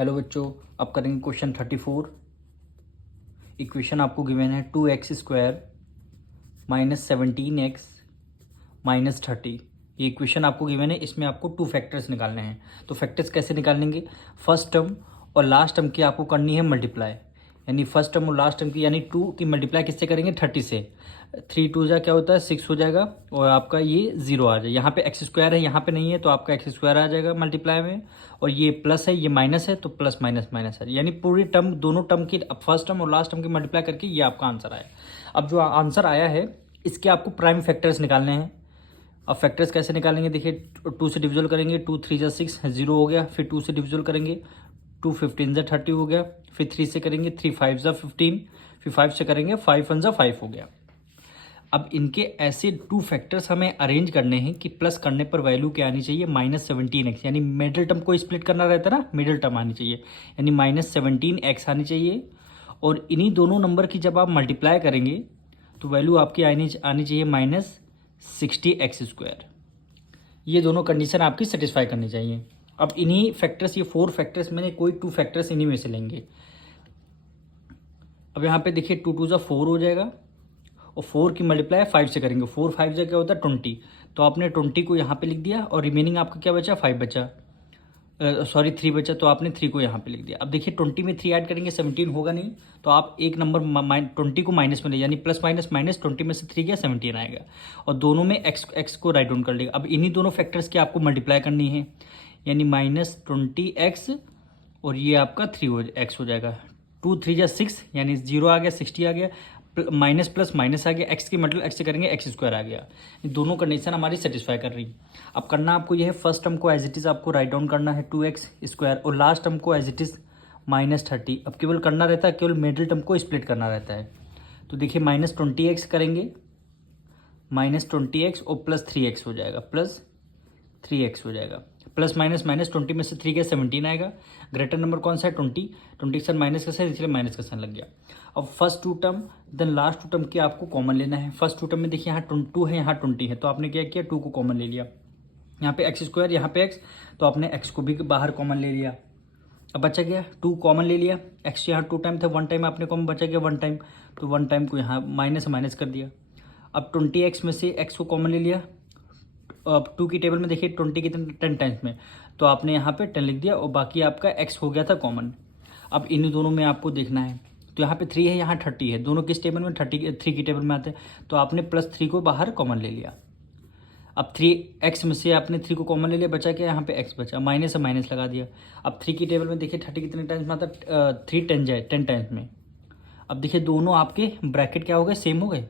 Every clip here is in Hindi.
हेलो बच्चों, अब करेंगे क्वेश्चन 34। इक्वेशन आपको गिवन है 2x² माइनस 17x माइनस 30। ये इक्वेशन आपको गिवन है, इसमें आपको टू फैक्टर्स निकालने हैं। तो फैक्टर्स कैसे निकालेंगे? फर्स्ट टर्म और लास्ट टर्म की आपको करनी है मल्टीप्लाई, यानी फर्स्ट टर्म और लास्ट टर्म की, यानी 2 की मल्टीप्लाई किससे करेंगे? 30 से। 3 2 जा क्या होता है? 6 हो जाएगा और आपका ये 0 आ जाएगा। यहाँ पे x² है, यहाँ पे नहीं है, तो आपका x² आ जाएगा मल्टीप्लाई में, और ये प्लस है, ये माइनस है, तो प्लस माइनस माइनस है, यानी पूरी टर्म, दोनों टर्म की फर्स्ट टर्म और लास्ट टर्म की मल्टीप्लाई करके ये आपका आंसर आया। अब जो आंसर आया है इसके आपको प्राइम फैक्टर्स निकालने हैं। अब फैक्टर्स कैसे निकालेंगे? देखिए, 2 से डिविजल करेंगे, 2 3 जा 6, 0 हो गया। फिर 2 से डिविजल करेंगे, 2 15 जा 30 हो गया। फिर 3 से करेंगे, 3 5 जा 15। फिर 5 से करेंगे, 5 1 जा 5 हो गया। अब इनके ऐसे टू फैक्टर्स हमें अरेंज करने हैं कि प्लस करने पर वैल्यू क्या आनी चाहिए? -17x, यानी मिडिल टर्म को स्प्लिट करना रहता है ना, मिडिल टर्म आनी चाहिए, यानी -17x आनी चाहिए। और इन्हीं दोनों नंबर की जब आप मल्टीप्लाई करेंगे तो वैल्यू आपकी आनी चाहिए -60x²। ये दोनों कंडीशन आपकी सेटिस्फाई करनी चाहिए। अब इन्हीं फैक्टर्स, ये 4 फैक्टर्स, मैंने कोई 2 फैक्टर्स इन्हीं में से लेंगे। अब यहाँ पे देखिए, 2 2 जा 4 हो जाएगा, और 4 की मल्टीप्लाई 5 से करेंगे। 4 5 जा क्या होता है? 20। तो आपने 20 को यहाँ पे लिख दिया, और रिमेनिंग आपका क्या बचा? 5 बचा, सॉरी 3 बचा, तो आपने 3 को यहाँ पे लिख दिया। अब देखिए, 20 में 3 ऐड करेंगे, 17 होगा नहीं, तो आप एक नंबर 20 को माइनस में ले, यानी प्लस माइनस माइनस, 20 में से 3 गया, 17 आएगा। और दोनों में x को राइट डाउन कर लेगा। अब इन्हीं दोनों फैक्टर्स की आपको मल्टीप्लाई करनी है, यानी -20x, और ये आपका 3x हो जाएगा। 2 3 जा 6, यानी 0 आ गया, 60 आ गया, माइनस प्लस माइनस आ गया, x की मतलब x से करेंगे, x² आ गया। ये दोनों कंडीशन हमारी सेटिस्फाई कर रही। अब करना आपको यह है, फर्स्ट टर्म को एज इट इज़ आपको राइट डाउन करना है 2x², और लास्ट टर्म को एज इट इज़ -30। अब केवल करना रहता है, केवल मिडिल टर्म को स्प्लिट करना रहता है। तो देखिए, -20x करेंगे, -20x और +3x हो जाएगा, +3x हो जाएगा। प्लस माइनस माइनस, 20 में से 3 गया, 17 आएगा। ग्रेटर नंबर कौन सा है? 20 के साथ माइनस का साइन, इसलिए माइनस का साइन लग गया। अब first two term then last two term की आपको कॉमन लेना है। फर्स्ट टू टर्म में देखिए, यहाँ 2 है, यहाँ 20 है, तो आपने क्या किया? 2 को कॉमन ले लिया। यहाँ पे x², यहाँ पे x, तो आपने x को भी बाहर कॉमन ले लिया। अब बचा गया 2 कॉमन ले लिया, x यहाँ 2 टाइम था, 1 टाइम आपने कॉमन बचा गया 1 टाइम, तो 1 टाइम को यहाँ माइनस माइनस कर दिया। अब 20x में से x को कॉमन ले लिया। अब 2 की टेबल में देखिए 20 कितने 10 टाइम्स में, तो आपने यहाँ पे 10 लिख दिया, और बाकी आपका x हो गया था कॉमन। अब इन दोनों में आपको देखना है, तो यहाँ पे 3 है, यहाँ 30 है, दोनों किस टेबल में? 3 की टेबल में आते हैं, तो आपने +3 को बाहर कॉमन ले लिया। अब 3x में से आपने 3 को कॉमन ले लिया, बचा क्या? यहाँ पे x बचा, माइनस से माइनस लगा दिया। अब 3 की टेबल में देखिए 30 कितने टाइम्स में आता है? 3 10 जाए 10 टाइम्स में। अब देखिए, दोनों आपके ब्रैकेट क्या हो गए? सेम हो गए।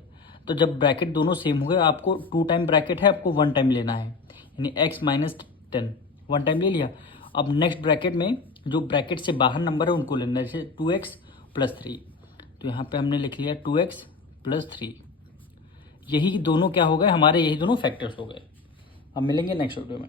तो जब ब्रैकेट दोनों सेम हो गए, आपको 2 टाइम ब्रैकेट है, आपको 1 टाइम लेना है, यानी x -10 1 टाइम ले लिया। अब नेक्स्ट ब्रैकेट में जो ब्रैकेट से बाहर नंबर है उनको लेना है, जैसे 2x + 3, तो यहाँ पे हमने लिख लिया 2x + 3। यही दोनों क्या हो गए हमारे? यही दोनों फैक्टर्स हो गए। अब मिलेंगे नेक्स्ट वीडियो में।